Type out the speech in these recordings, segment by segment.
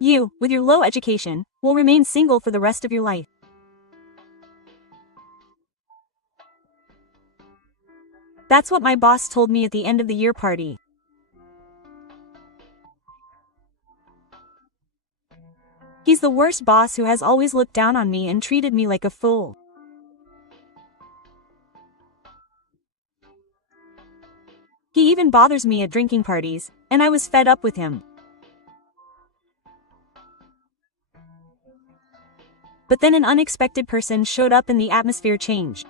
You, with your low education, will remain single for the rest of your life. That's what my boss told me at the end of the year party. He's the worst boss who has always looked down on me and treated me like a fool. He even bothers me at drinking parties, and I was fed up with him. But then an unexpected person showed up and the atmosphere changed.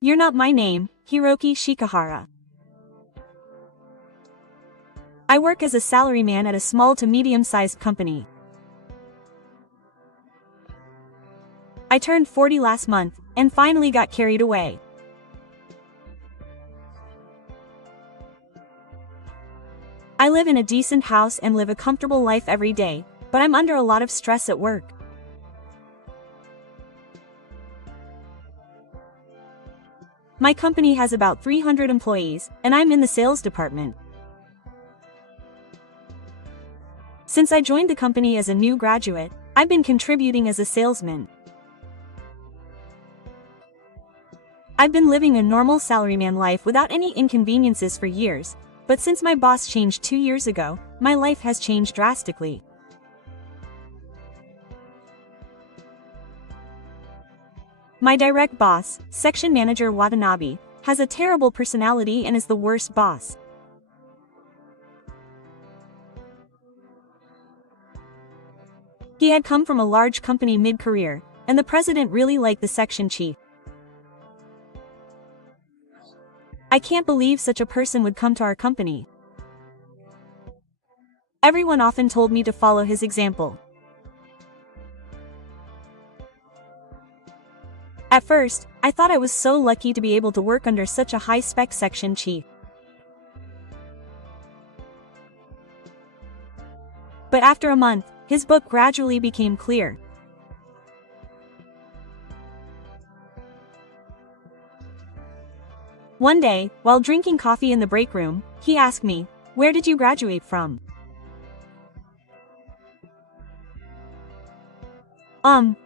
You're not my name, Hiroki Shikahara. I work as a salaryman at a small to medium-sized company. I turned 40 last month, and finally got carried away. I live in a decent house and live a comfortable life every day, but I'm under a lot of stress at work. My company has about 300 employees, and I'm in the sales department. Since I joined the company as a new graduate, I've been contributing as a salesman. I've been living a normal salaryman life without any inconveniences for years, but since my boss changed 2 years ago, my life has changed drastically. My direct boss, Section Manager Watanabe, has a terrible personality and is the worst boss. He had come from a large company mid-career, and the president really liked the section chief. I can't believe such a person would come to our company. Everyone often told me to follow his example. At first, I thought I was so lucky to be able to work under such a high-spec section chief. But after a month, his book gradually became clear. One day, while drinking coffee in the break room, he asked me, "Where did you graduate from?"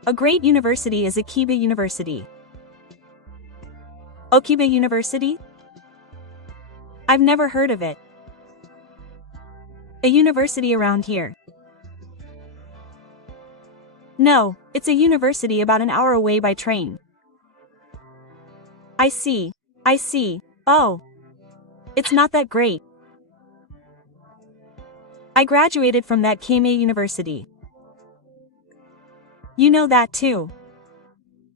A great university is Akiba University. Akiba University? I've never heard of it. A university around here. No, it's a university about an hour away by train. I see. Oh. It's not that great. I graduated from that Keimei University. You know that too.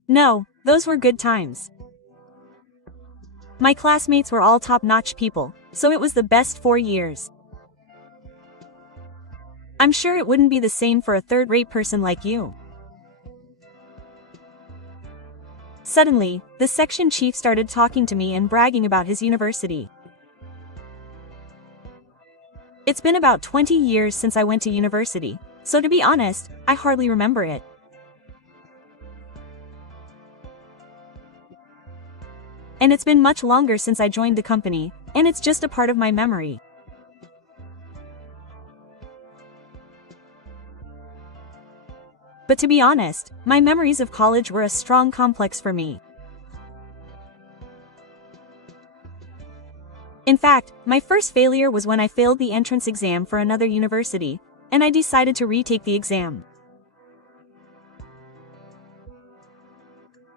No, those were good times. My classmates were all top-notch people, so it was the best 4 years. I'm sure it wouldn't be the same for a third-rate person like you. Suddenly, the section chief started talking to me and bragging about his university. It's been about 20 years since I went to university, so to be honest, I hardly remember it. And it's been much longer since I joined the company, and it's just a part of my memory. But to be honest, my memories of college were a strong complex for me. In fact, my first failure was when I failed the entrance exam for another university, and I decided to retake the exam.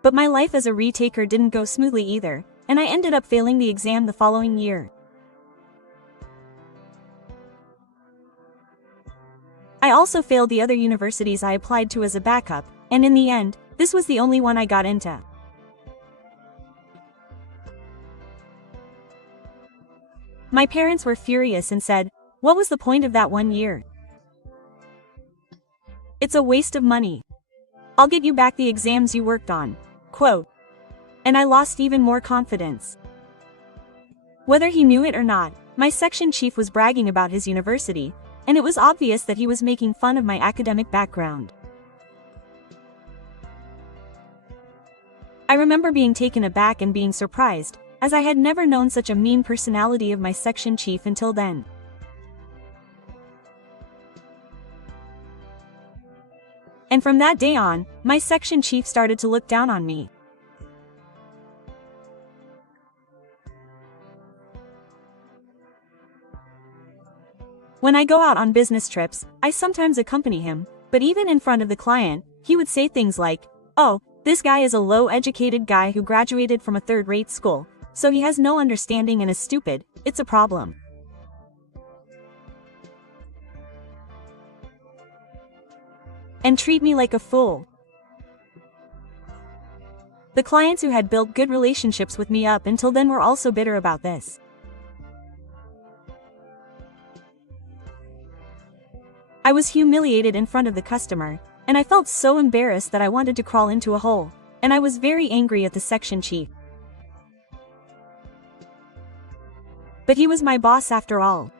But my life as a retaker didn't go smoothly either, and I ended up failing the exam the following year. I also failed the other universities I applied to as a backup, and in the end, this was the only one I got into. My parents were furious and said, "What was the point of that 1 year? It's a waste of money. I'll get you back the exams you worked on." Quote. And I lost even more confidence. Whether he knew it or not, my section chief was bragging about his university, and it was obvious that he was making fun of my academic background. I remember being taken aback and being surprised, as I had never known such a mean personality of my section chief until then. And from that day on, my section chief started to look down on me. When I go out on business trips, I sometimes accompany him, but even in front of the client, he would say things like, "Oh, this guy is a low-educated guy who graduated from a third-rate school, so he has no understanding and is stupid, it's a problem." And treat me like a fool. The clients who had built good relationships with me up until then were also bitter about this. I was humiliated in front of the customer, and I felt so embarrassed that I wanted to crawl into a hole, and I was very angry at the section chief. But he was my boss after all.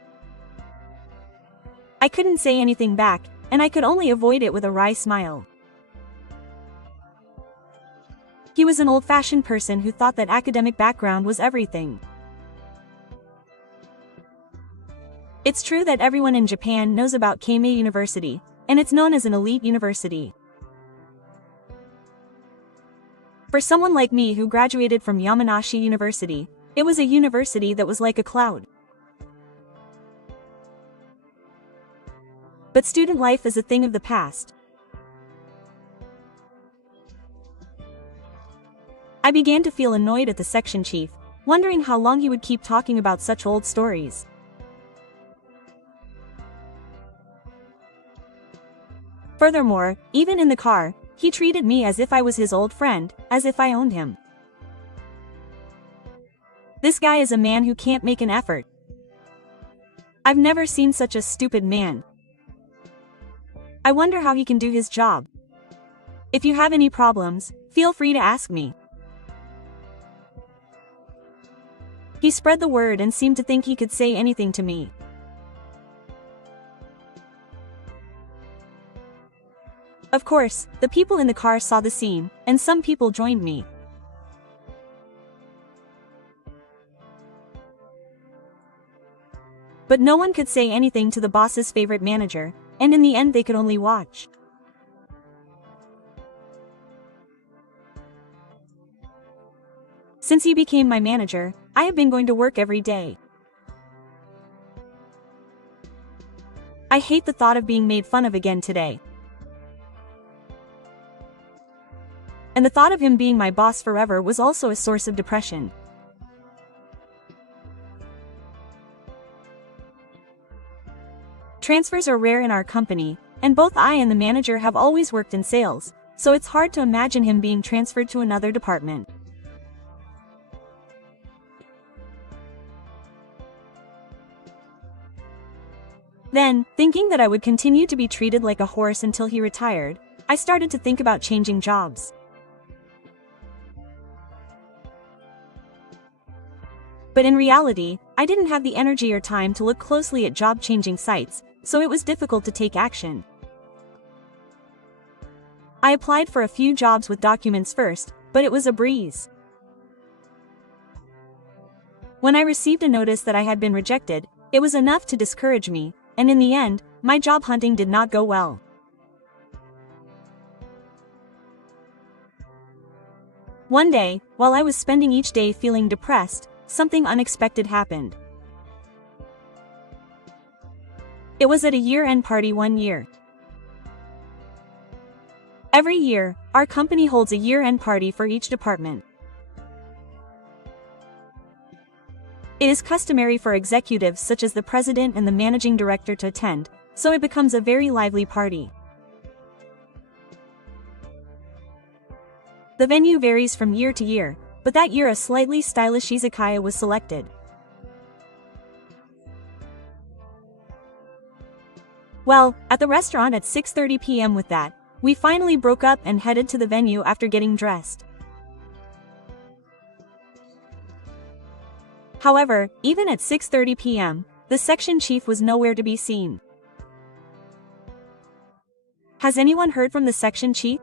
I couldn't say anything back, and I could only avoid it with a wry smile. He was an old-fashioned person who thought that academic background was everything. It's true that everyone in Japan knows about Keimei University, and it's known as an elite university. For someone like me who graduated from Yamanashi University, it was a university that was like a cloud. But student life is a thing of the past. I began to feel annoyed at the section chief, wondering how long he would keep talking about such old stories. Furthermore, even in the car, he treated me as if I was his old friend, as if I owned him. This guy is a man who can't make an effort. I've never seen such a stupid man. I wonder how he can do his job. If you have any problems, feel free to ask me. He spread the word and seemed to think he could say anything to me. Of course, the people in the car saw the scene, and some people joined me. But no one could say anything to the boss's favorite manager, and in the end they could only watch. Since he became my manager, I have been going to work every day. I hate the thought of being made fun of again today. And the thought of him being my boss forever was also a source of depression. Transfers are rare in our company, and both I and the manager have always worked in sales, so it's hard to imagine him being transferred to another department. Then, thinking that I would continue to be treated like a horse until he retired, I started to think about changing jobs. But in reality, I didn't have the energy or time to look closely at job-changing sites, so it was difficult to take action. I applied for a few jobs with documents first, but it was a breeze. When I received a notice that I had been rejected, it was enough to discourage me, and in the end, my job hunting did not go well. One day, while I was spending each day feeling depressed, something unexpected happened. It was at a year-end party one year. Every year, our company holds a year-end party for each department. It is customary for executives such as the president and the managing director to attend, so it becomes a very lively party. The venue varies from year to year, but that year a slightly stylish izakaya was selected. Well, at the restaurant at 6:30 p.m. with that, we finally broke up and headed to the venue after getting dressed. However, even at 6:30 p.m., the section chief was nowhere to be seen. Has anyone heard from the section chief?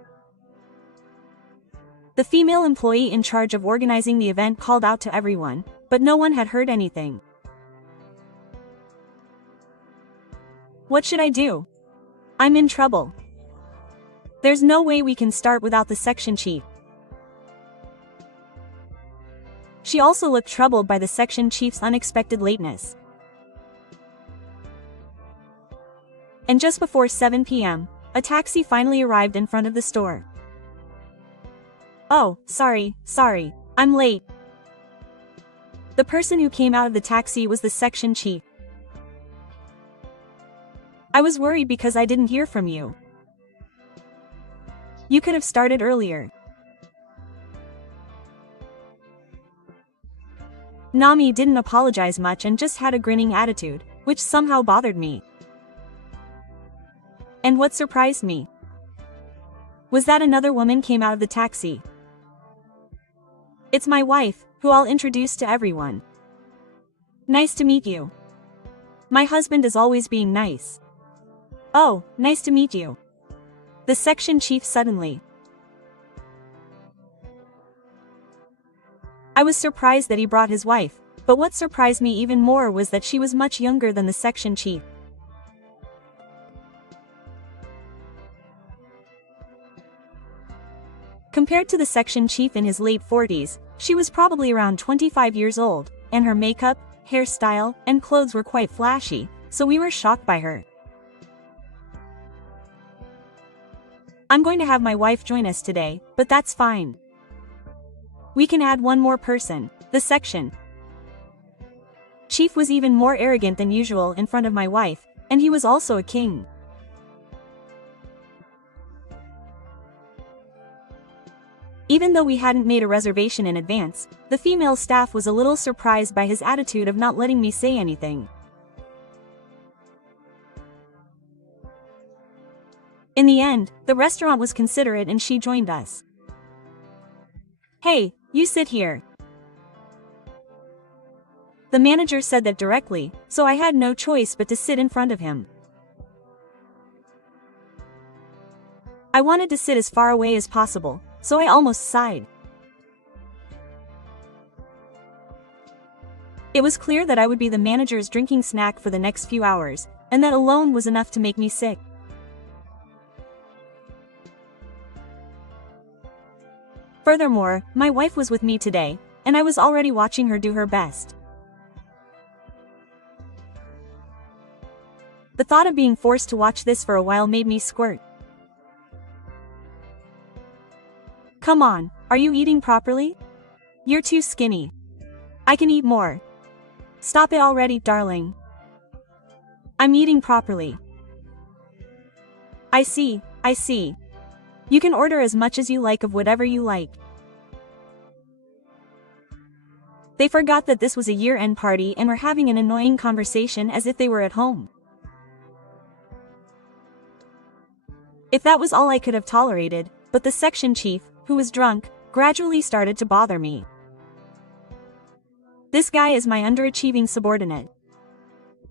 The female employee in charge of organizing the event called out to everyone, but no one had heard anything. What should I do? I'm in trouble. There's no way we can start without the section chief. She also looked troubled by the section chief's unexpected lateness. And just before 7 p.m., a taxi finally arrived in front of the store. "Oh, sorry, I'm late." The person who came out of the taxi was the section chief. "I was worried because I didn't hear from you. You could have started earlier." Nami didn't apologize much and just had a grinning attitude, which somehow bothered me. And what surprised me was that another woman came out of the taxi. "It's my wife, who I'll introduce to everyone. Nice to meet you. My husband is always being nice." "Oh, nice to meet you." The section chief suddenly. I was surprised that he brought his wife, but what surprised me even more was that she was much younger than the section chief. Compared to the section chief in his late 40s, she was probably around 25 years old, and her makeup, hairstyle, and clothes were quite flashy, so we were shocked by her. "I'm going to have my wife join us today, but that's fine. We can add one more person." The section chief was even more arrogant than usual in front of my wife, and he was also a king. Even though we hadn't made a reservation in advance, the female staff was a little surprised by his attitude of not letting me say anything. In the end, the restaurant was considerate and she joined us. "Hey, you sit here." The manager said that directly, so I had no choice but to sit in front of him. I wanted to sit as far away as possible, so I almost sighed. It was clear that I would be the manager's drinking snack for the next few hours, and that alone was enough to make me sick. Furthermore, my wife was with me today, and I was already watching her do her best. The thought of being forced to watch this for a while made me squirt. "Come on, are you eating properly? You're too skinny. I can eat more. Stop it already, darling." "I'm eating properly." I see. You can order as much as you like of whatever you like." They forgot that this was a year-end party and were having an annoying conversation as if they were at home. If that was all I could have tolerated, but the section chief, who was drunk, gradually started to bother me. This guy is my underachieving subordinate.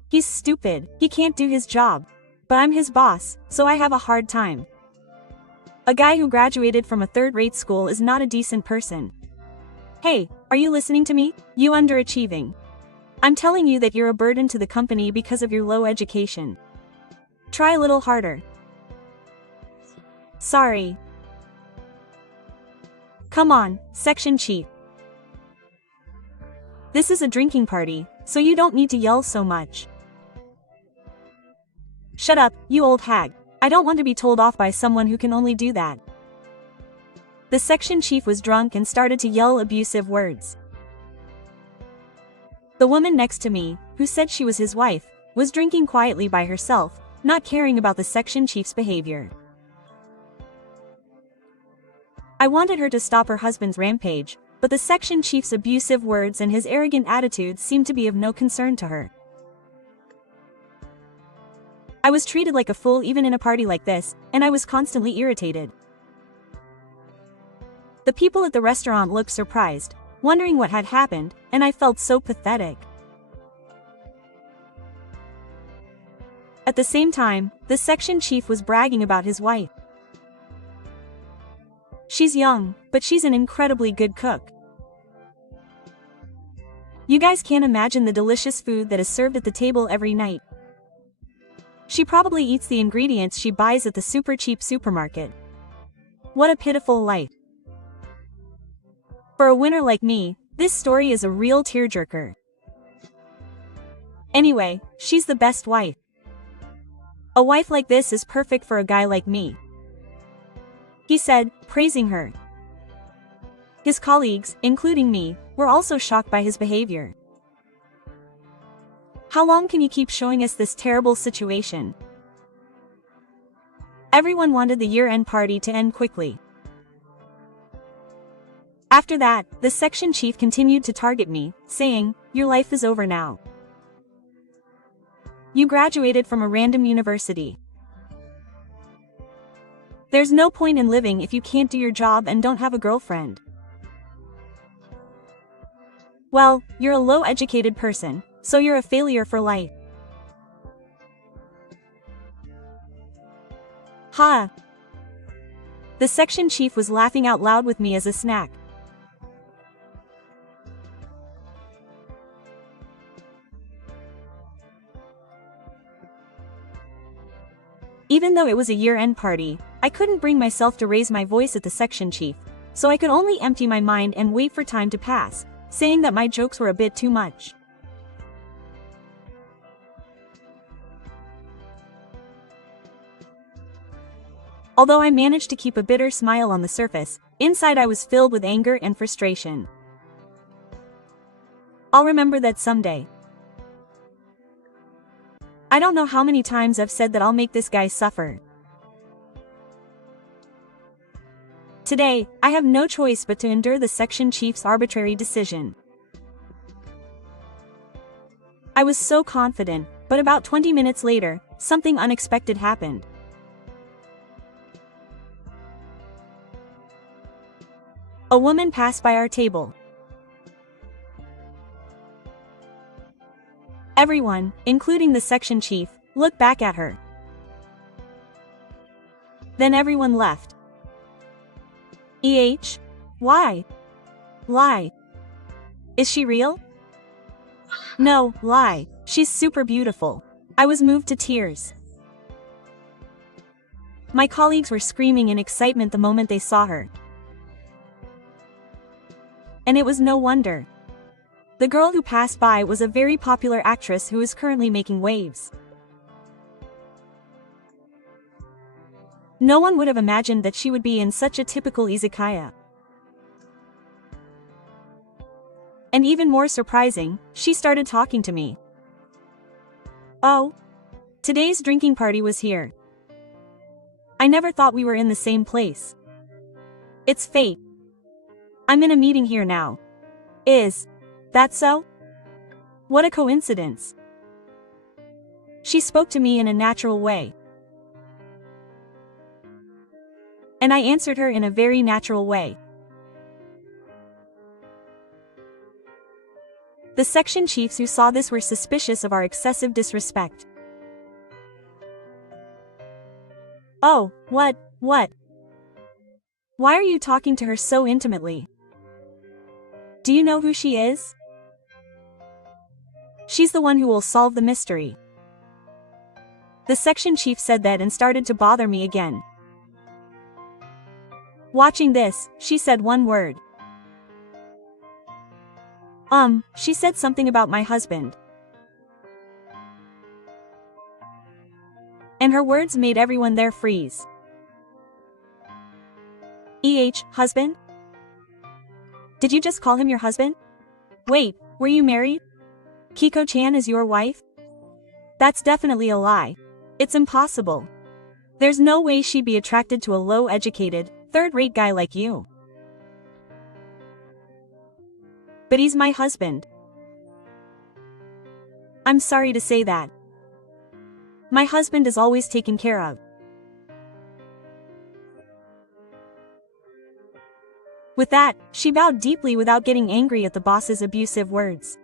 He's stupid, he can't do his job. But I'm his boss, so I have a hard time. A guy who graduated from a third-rate school is not a decent person. "Hey, are you listening to me, you underachieving? I'm telling you that you're a burden to the company because of your low education. Try a little harder." "Sorry." "Come on, section chief. This is a drinking party, so you don't need to yell so much." "Shut up, you old hag. I don't want to be told off by someone who can only do that." The section chief was drunk and started to yell abusive words. The woman next to me, who said she was his wife, was drinking quietly by herself, not caring about the section chief's behavior. I wanted her to stop her husband's rampage, but the section chief's abusive words and his arrogant attitude seemed to be of no concern to her. I was treated like a fool even in a party like this, and I was constantly irritated. The people at the restaurant looked surprised, wondering what had happened, and I felt so pathetic. At the same time, the section chief was bragging about his wife. "She's young, but she's an incredibly good cook. You guys can't imagine the delicious food that is served at the table every night. She probably eats the ingredients she buys at the super cheap supermarket. What a pitiful life. For a winner like me, this story is a real tearjerker. Anyway, she's the best wife. A wife like this is perfect for a guy like me, he said, praising her. His colleagues, including me, were also shocked by his behavior. How long can you keep showing us this terrible situation? Everyone wanted the year-end party to end quickly. After that, the section chief continued to target me, saying, "Your life is over now. You graduated from a random university. There's no point in living if you can't do your job and don't have a girlfriend. Well, you're a low-educated person, so you're a failure for life." Ha! The section chief was laughing out loud with me as a snack. Even though it was a year-end party, I couldn't bring myself to raise my voice at the section chief, so I could only empty my mind and wait for time to pass, saying that my jokes were a bit too much. Although I managed to keep a bitter smile on the surface, inside I was filled with anger and frustration. I'll remember that someday. I don't know how many times I've said that I'll make this guy suffer. Today, I have no choice but to endure the section chief's arbitrary decision. I was so confident, but about 20 minutes later, something unexpected happened. A woman passed by our table. Everyone, including the section chief, looked back at her. Then everyone left. Why? Lie. Is she real? No, lie. She's super beautiful. I was moved to tears. My colleagues were screaming in excitement the moment they saw her. And it was no wonder. The girl who passed by was a very popular actress who is currently making waves. No one would have imagined that she would be in such a typical izakaya. And even more surprising, she started talking to me. Oh, today's drinking party was here. I never thought we were in the same place. It's fate. I'm in a meeting here now. Is that so? What a coincidence. She spoke to me in a natural way. And I answered her in a very natural way. The section chiefs who saw this were suspicious of our excessive disrespect. Oh, what? Why are you talking to her so intimately? Do you know who she is? She's the one who will solve the mystery. The section chief said that and started to bother me again. Watching this, she said one word. She said something about my husband. And her words made everyone there freeze. Husband? Did you just call him your husband? Wait, were you married? Kiko-chan is your wife? That's definitely a lie. It's impossible. There's no way she'd be attracted to a low-educated, third-rate guy like you. But he's my husband. I'm sorry to say that. My husband is always taken care of. With that, she bowed deeply without getting angry at the boss's abusive words.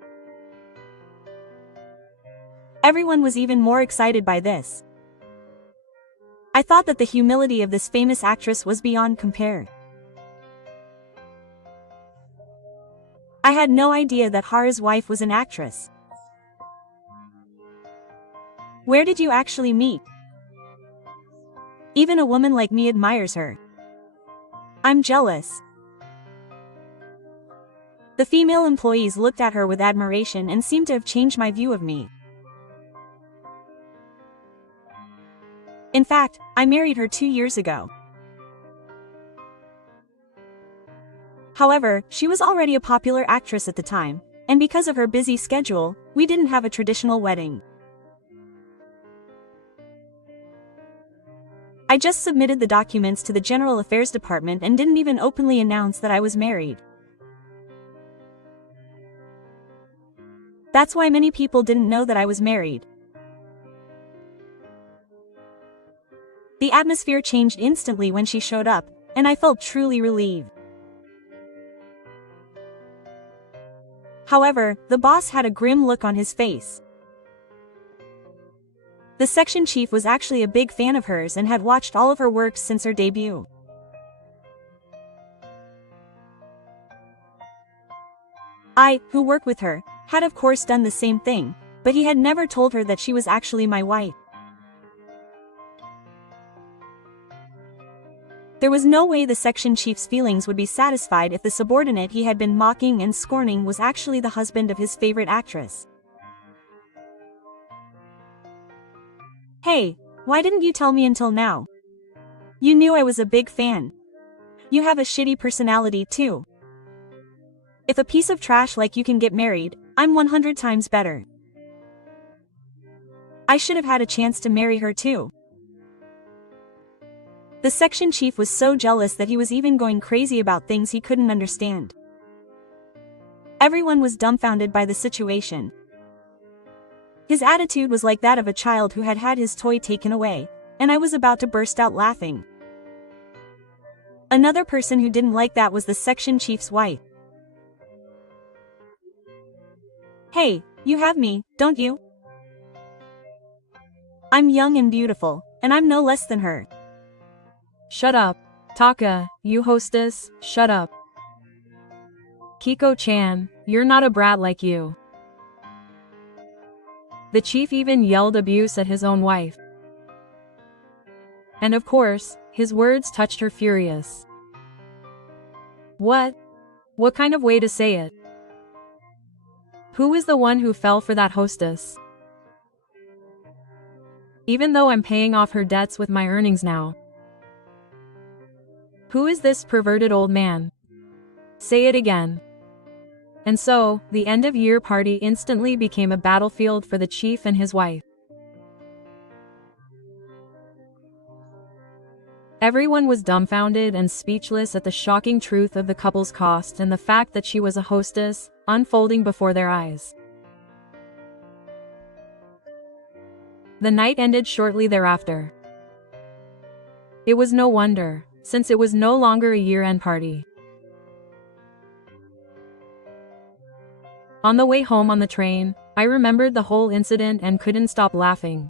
Everyone was even more excited by this. I thought that the humility of this famous actress was beyond compare. I had no idea that Hara's wife was an actress. Where did you actually meet? Even a woman like me admires her. I'm jealous." The female employees looked at her with admiration and seemed to have changed my view of me. In fact, I married her 2 years ago. However, she was already a popular actress at the time, and because of her busy schedule, we didn't have a traditional wedding. I just submitted the documents to the General Affairs Department and didn't even openly announce that I was married. That's why many people didn't know that I was married. The atmosphere changed instantly when she showed up, and I felt truly relieved. However, the boss had a grim look on his face. The section chief was actually a big fan of hers and had watched all of her works since her debut. I, who worked with her, had of course done the same thing, but he had never told her that she was actually my wife. There was no way the section chief's feelings would be satisfied if the subordinate he had been mocking and scorning was actually the husband of his favorite actress. "Hey, why didn't you tell me until now? You knew I was a big fan. You have a shitty personality too. If a piece of trash like you can get married, I'm 100 times better. I should have had a chance to marry her too." The section chief was so jealous that he was even going crazy about things he couldn't understand. Everyone was dumbfounded by the situation. His attitude was like that of a child who had had his toy taken away, and I was about to burst out laughing. Another person who didn't like that was the section chief's wife. "Hey, you have me, don't you? I'm young and beautiful, and I'm no less than her." Shut up. Taka, you hostess, shut up. Kiko-chan, you're not a brat like you. The chief even yelled abuse at his own wife. And of course, his words touched her furious. What? What kind of way to say it? Who is the one who fell for that hostess? Even though I'm paying off her debts with my earnings now. Who is this perverted old man? Say it again. And so, the end-of-year party instantly became a battlefield for the chief and his wife. Everyone was dumbfounded and speechless at the shocking truth of the couple's cost and the fact that she was a hostess, unfolding before their eyes. The night ended shortly thereafter. It was no wonder, since it was no longer a year-end party. On the way home on the train, I remembered the whole incident and couldn't stop laughing.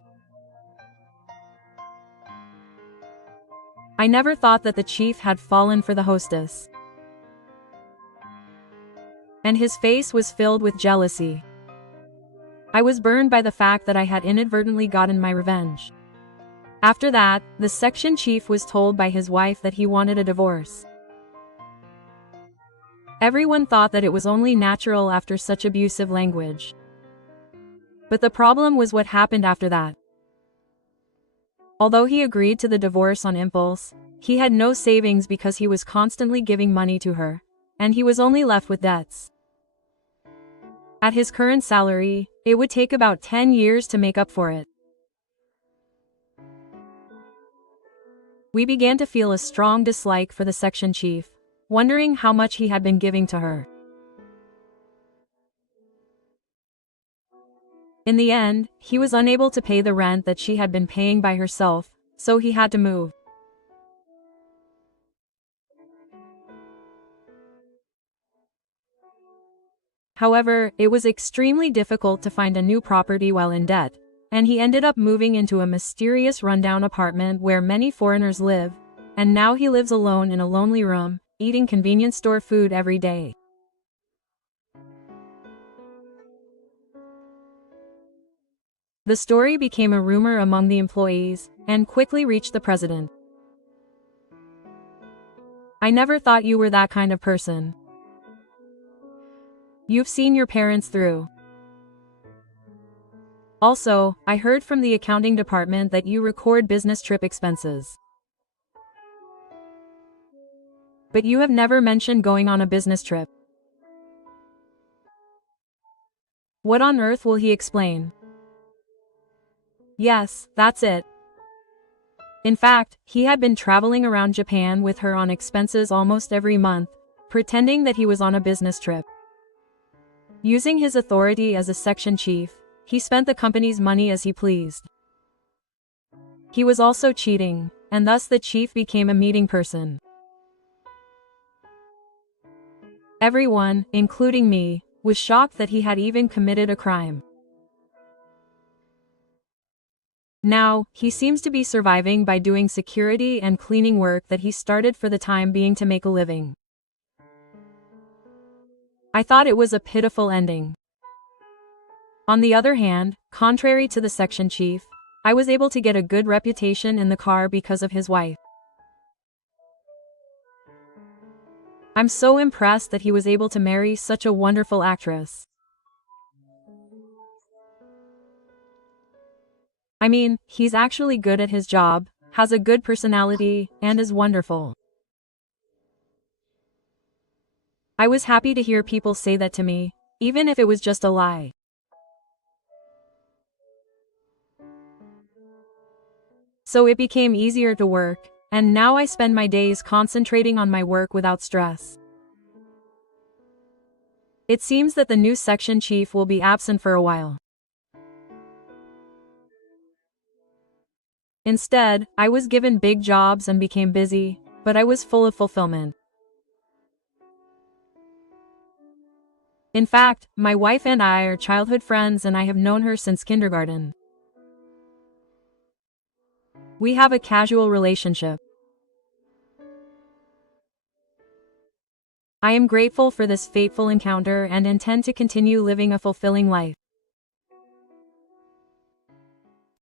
I never thought that the chief had fallen for the hostess. And his face was filled with jealousy. I was burned by the fact that I had inadvertently gotten my revenge. After that, the section chief was told by his wife that he wanted a divorce. Everyone thought that it was only natural after such abusive language. But the problem was what happened after that. Although he agreed to the divorce on impulse, he had no savings because he was constantly giving money to her, and he was only left with debts. At his current salary, it would take about 10 years to make up for it. We began to feel a strong dislike for the section chief, wondering how much he had been giving to her. In the end, he was unable to pay the rent that she had been paying by herself, so he had to move. However, it was extremely difficult to find a new property while in debt, and he ended up moving into a mysterious rundown apartment where many foreigners live, and now he lives alone in a lonely room, eating convenience store food every day. The story became a rumor among the employees, and quickly reached the president. I never thought you were that kind of person. You've seen your parents through. Also, I heard from the accounting department that you record business trip expenses. But you have never mentioned going on a business trip. What on earth will he explain? Yes, that's it. In fact, he had been traveling around Japan with her on expenses almost every month, pretending that he was on a business trip. Using his authority as a section chief, he spent the company's money as he pleased. He was also cheating, and thus the chief became a meeting person. Everyone, including me, was shocked that he had even committed a crime. Now, he seems to be surviving by doing security and cleaning work that he started for the time being to make a living. I thought it was a pitiful ending. On the other hand, contrary to the section chief, I was able to get a good reputation in the car because of his wife. I'm so impressed that he was able to marry such a wonderful actress. I mean, he's actually good at his job, has a good personality, and is wonderful. I was happy to hear people say that to me, even if it was just a lie. So it became easier to work, and now I spend my days concentrating on my work without stress. It seems that the new section chief will be absent for a while. Instead, I was given big jobs and became busy, but I was full of fulfillment. In fact, my wife and I are childhood friends and I have known her since kindergarten. We have a casual relationship. I am grateful for this fateful encounter and intend to continue living a fulfilling life.